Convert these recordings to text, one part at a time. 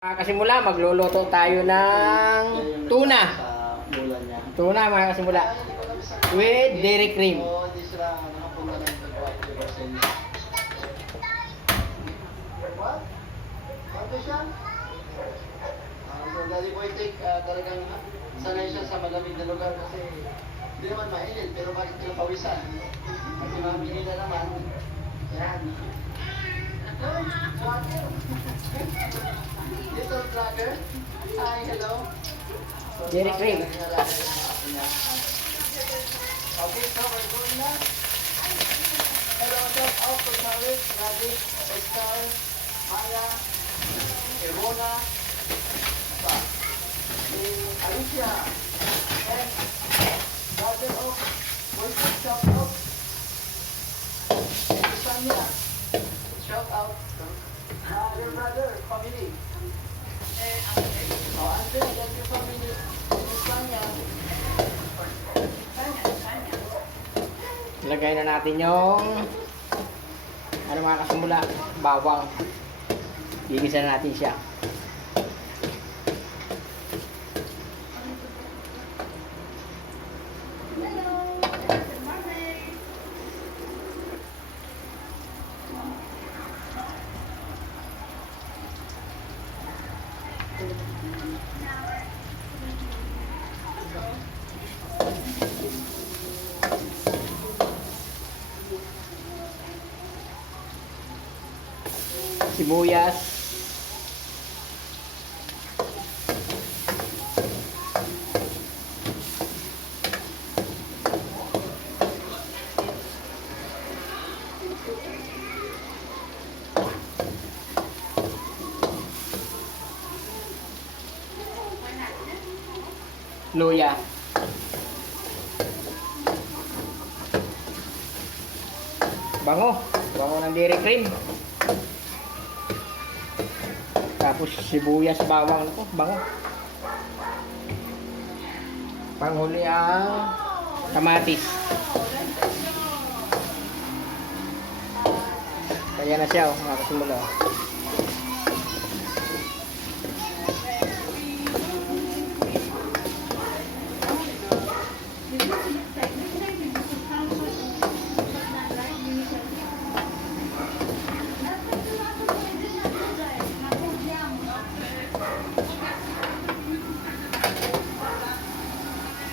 Kasimula, magluluto tayo ng tuna. Tuna mga kasimula. With dairy cream. Daddy Boy Take, talagang sanay siya sa malamig na lugar kasi hindi naman mainit, pero bakit sila pawisan? Kasi Mami nila naman, yan. Water. Little vlogger. Hi, hello. Dairy cream. Okay, so we're going na. Hello, shout out to Marit, Radik, Oscar, Maya, Evona, Alicia, and brother of Boyfriend, shout out. And Sanya, shout out. Your brother, family. Oh, Andre, that's your family. Sanya. Ilagay na natin yung mga kasimula, bawang. Gigisa na natin siya. Sibuyas, luya, bango ng dairy cream. Tapos sibuyas, bawang, ako, bango. Panghuli ang kamatis. Kaya na siya, mga kasimula.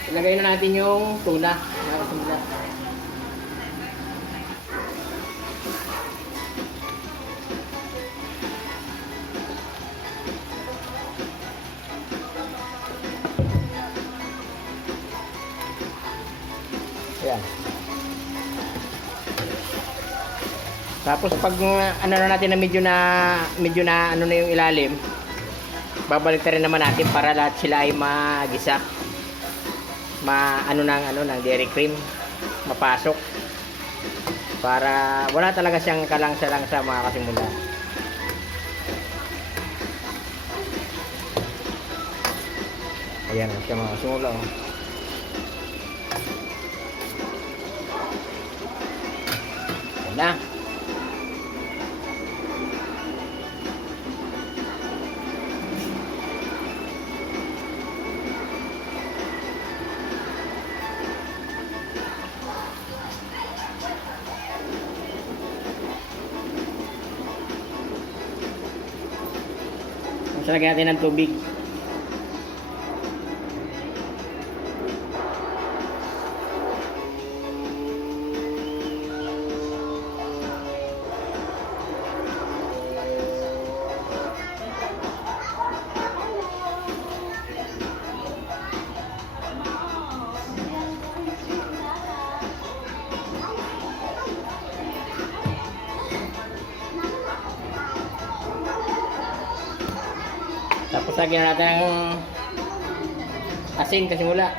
Ilagay na natin yung tuna. Mga kasimula. Ayan. Tapos pag ano na natin na medyo na ano na yung ilalim, babalik na rin naman natin para lahat sila ay magisa. Ng dairy cream mapasok para wala talaga siyang kalangsa-langsa, mga kasimula. Ayan siya, mga kasimula, oh. Ayan na. Lagyan natin ng tubig. Tapos lagyan natin ng asin kasimula.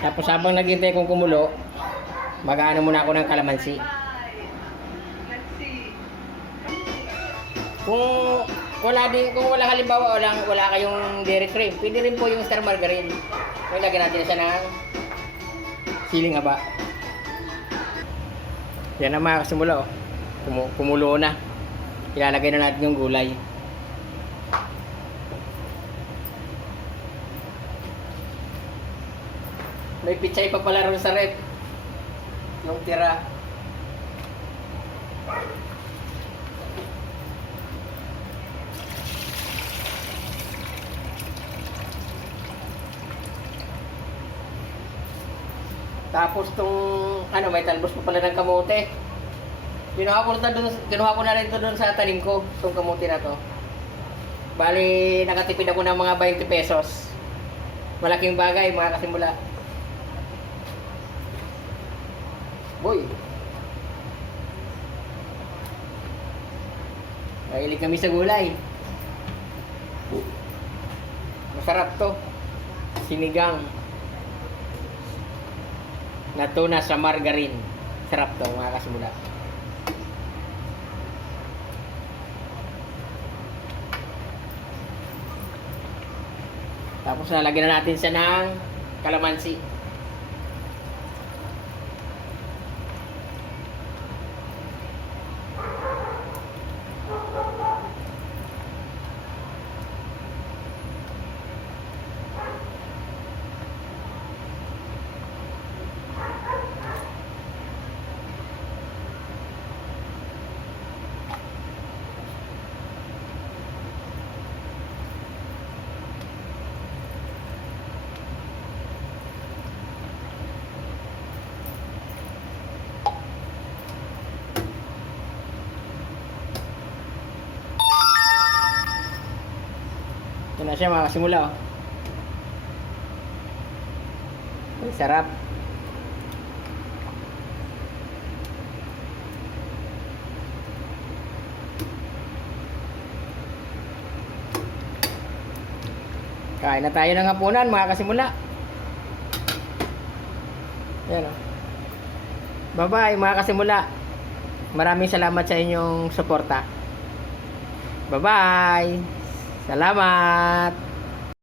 Tapos habang naghihintay kong kumulo, mag-aano muna ako ng kalamansi. Kung wala halimbawa wala kayong dairy cream, pwede rin po yung star margarine. Kaya lagyan natin siya ng siling haba. Yan na mga kasimula, oh. Kumulo na. Ilalagay na natin yung gulay. May pichay pa pala rin sa rep. Yung tira. Tapos tong may talbos pa pala ng kamote. Kinuha ko na rin ito doon sa tanim ko, tong kamote na to. Bali, nakatipid ako ng mga 20 pesos. Malaking bagay, mga kasimula. Boy. Mahilig kami sa gulay. Masarap to. Sinigang. Na tuna sa margarine. Sarap to, mga kasimula. Tapos nalagyan na natin siya ng kalamansi. Ito na siya mga kasimula, oh. Ay, sarap. Kain na tayo ng hapunan mga kasimula. Yan, oh. Bye-bye mga kasimula. Maraming salamat sa inyong suporta. Bye-bye. Salamat!